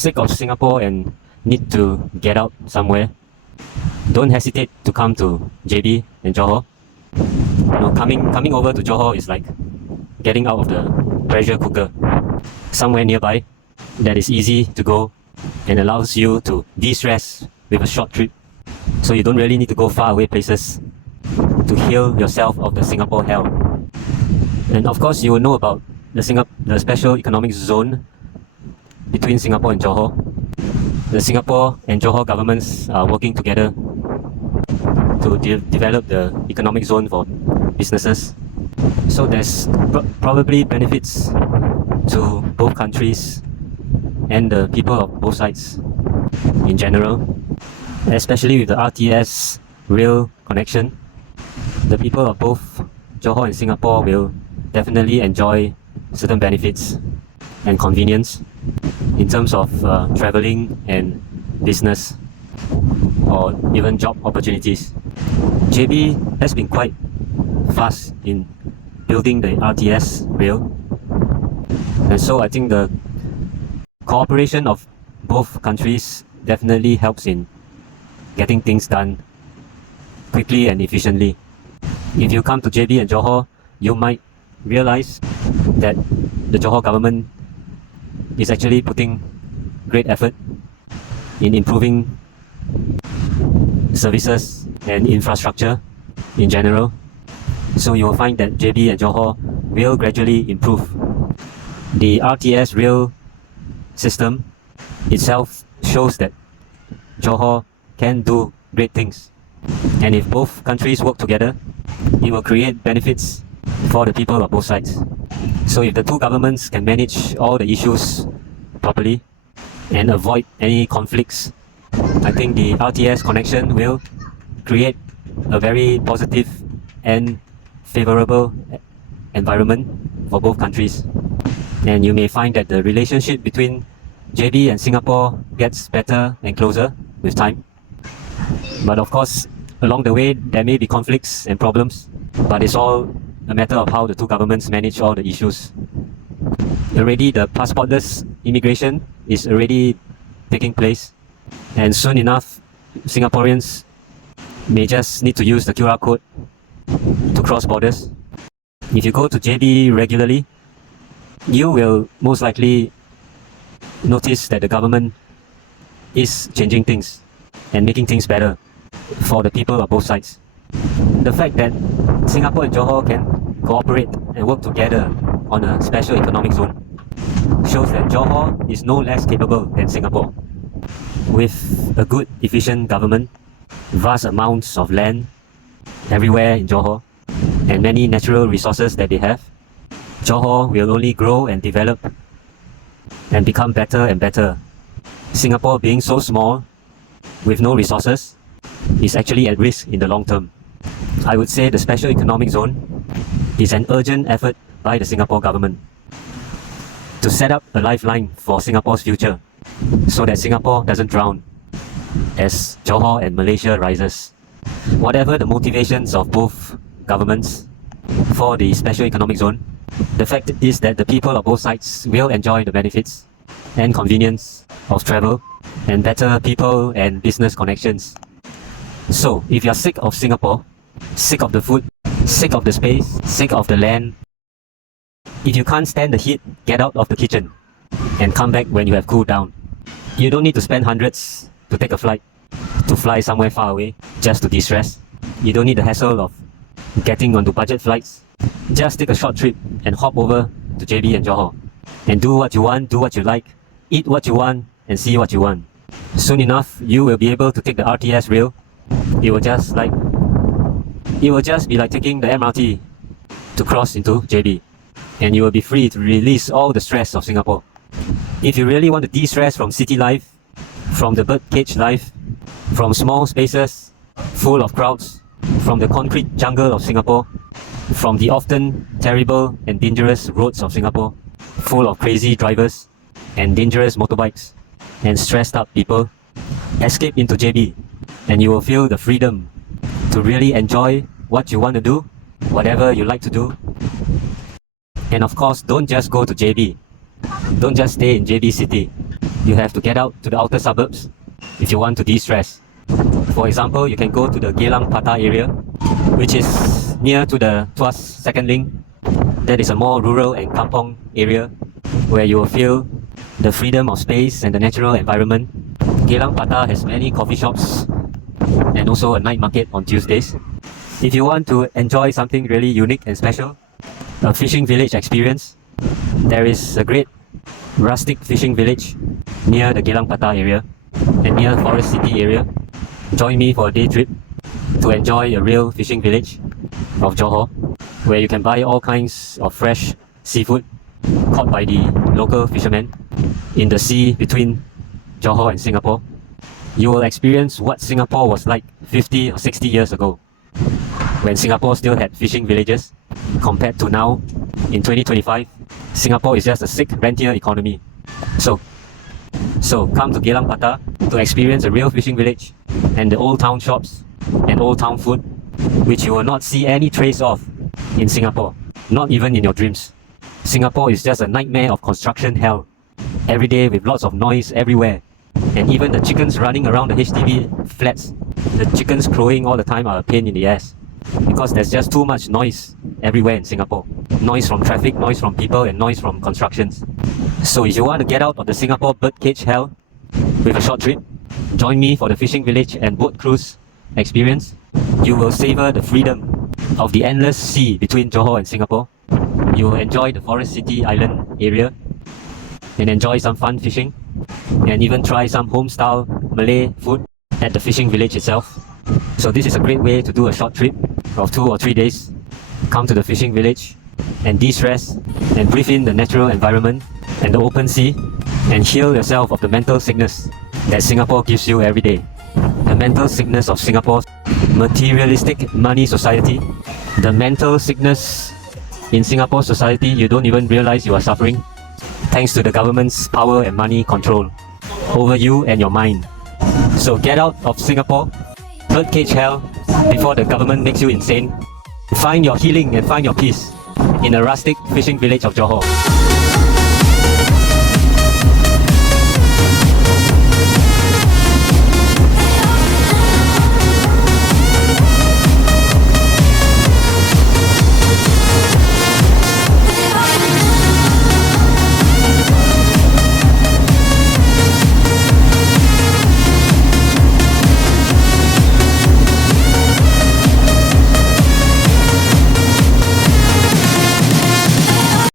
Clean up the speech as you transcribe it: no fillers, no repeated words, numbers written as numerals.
Sick of Singapore and need to get out somewhere, don't hesitate to come to JB and Johor. Coming over to Johor is like getting out of the pressure cooker. Somewhere nearby that is easy to go and allows you to de-stress with a short trip. So you don't really need to go far away places to heal yourself of the Singapore hell. And of course you will know about the special economic zone between Singapore and Johor. The Singapore and Johor governments are working together to develop the economic zone for businesses. So there's probably benefits to both countries and the people of both sides in general, especially with the RTS rail connection. The people of both Johor and Singapore will definitely enjoy certain benefits and convenience in terms of traveling and business or even job opportunities. JB has been quite fast in building the RTS rail, and so I think the cooperation of both countries definitely helps in getting things done quickly and efficiently. If you come to JB and Johor, you might realize that the Johor government is actually putting great effort in improving services and infrastructure in general. So you will find that JB and Johor will gradually improve. The RTS rail system itself shows that Johor can do great things. And if both countries work together, it will create benefits for the people of both sides. So if the two governments can manage all the issues properly and avoid any conflicts, I think the RTS connection will create a very positive and favorable environment for both countries. And you may find that the relationship between JB and Singapore gets better and closer with time. But of course, along the way, there may be conflicts and problems, but it's all a matter of how the two governments manage all the issues. Already the passportless immigration is already taking place, and soon enough Singaporeans may just need to use the QR code to cross borders. If you go to JB regularly, you will most likely notice that the government is changing things and making things better for the people of both sides. The fact that Singapore and Johor can cooperate and work together on a special economic zone shows that Johor is no less capable than Singapore. With a good, efficient government, vast amounts of land everywhere in Johor, and many natural resources that they have, Johor will only grow and develop and become better and better. Singapore, being so small with no resources, is actually at risk in the long term. I would say the special economic zone is an urgent effort by the Singapore government to set up a lifeline for Singapore's future so that Singapore doesn't drown as Johor and Malaysia rises. Whatever the motivations of both governments for the special economic zone, the fact is that the people of both sides will enjoy the benefits and convenience of travel and better people and business connections. So, if you're sick of Singapore, sick of the food, sick of the space, sick of the land, if you can't stand the heat, get out of the kitchen and come back when you have cooled down. You don't need to spend hundreds to take a flight, to fly somewhere far away, just to de-stress. You don't need the hassle of getting onto budget flights. Just take a short trip and hop over to JB and Johor and do what you want, do what you like, eat what you want, and see what you want. Soon enough, you will be able to take the RTS rail. It will just be like taking the MRT to cross into JB, and you will be free to release all the stress of Singapore. If you really want to de-stress from city life, from the birdcage life, from small spaces full of crowds, from the concrete jungle of Singapore, from the often terrible and dangerous roads of Singapore, full of crazy drivers and dangerous motorbikes and stressed out people, escape into JB and you will feel the freedom to really enjoy what you want to do, whatever you like to do. And of course, don't just go to JB. Don't just stay in JB City. You have to get out to the outer suburbs if you want to de-stress. For example, you can go to the Geylang Patah area, which is near to the Tuas second link. That is a more rural and kampong area where you will feel the freedom of space and the natural environment. Geylang Patah has many coffee shops and also a night market on Tuesdays. If you want to enjoy something really unique and special, a fishing village experience, there is a great rustic fishing village near the Geylang Patah area and near Forest City area. Join me for a day trip to enjoy a real fishing village of Johor, where you can buy all kinds of fresh seafood caught by the local fishermen in the sea between Johor and Singapore. You will experience what Singapore was like 50 or 60 years ago, when Singapore still had fishing villages, compared to now in 2025. Singapore is just a sick rentier economy. So come to Geylang Patah to experience a real fishing village and the old town shops and old town food, which you will not see any trace of in Singapore, not even in your dreams. Singapore is just a nightmare of construction hell, every day with lots of noise everywhere. And even the chickens running around the HDB flats, the chickens crowing all the time are a pain in the ass, because there's just too much noise everywhere in Singapore. Noise from traffic, noise from people, and noise from constructions. So if you want to get out of the Singapore birdcage hell with a short trip, join me for the fishing village and boat cruise experience. You will savor the freedom of the endless sea between Johor and Singapore. You will enjoy the Forest City Island area and enjoy some fun fishing, and even try some home-style Malay food at the fishing village itself. So this is a great way to do a short trip of 2 or 3 days. Come to the fishing village and de-stress and breathe in the natural environment and the open sea and heal yourself of the mental sickness that Singapore gives you every day. The mental sickness of Singapore's materialistic money society. The mental sickness in Singapore society you don't even realize you are suffering, thanks to the government's power and money control over you and your mind. So get out of Singapore, birdcage hell, before the government makes you insane. Find your healing and find your peace in a rustic fishing village of Johor.